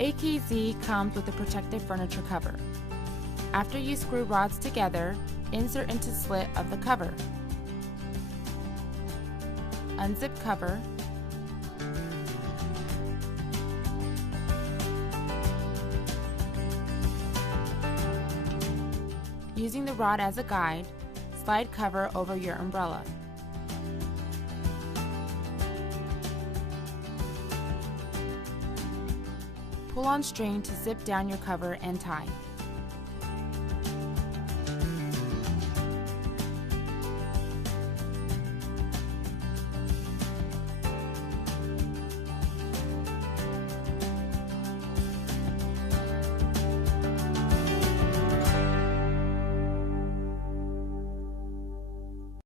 AKZ comes with a protective furniture cover. After you screw rods together, insert into slit of the cover. Unzip cover. Using the rod as a guide, slide cover over your umbrella. Pull on string to zip down your cover and tie.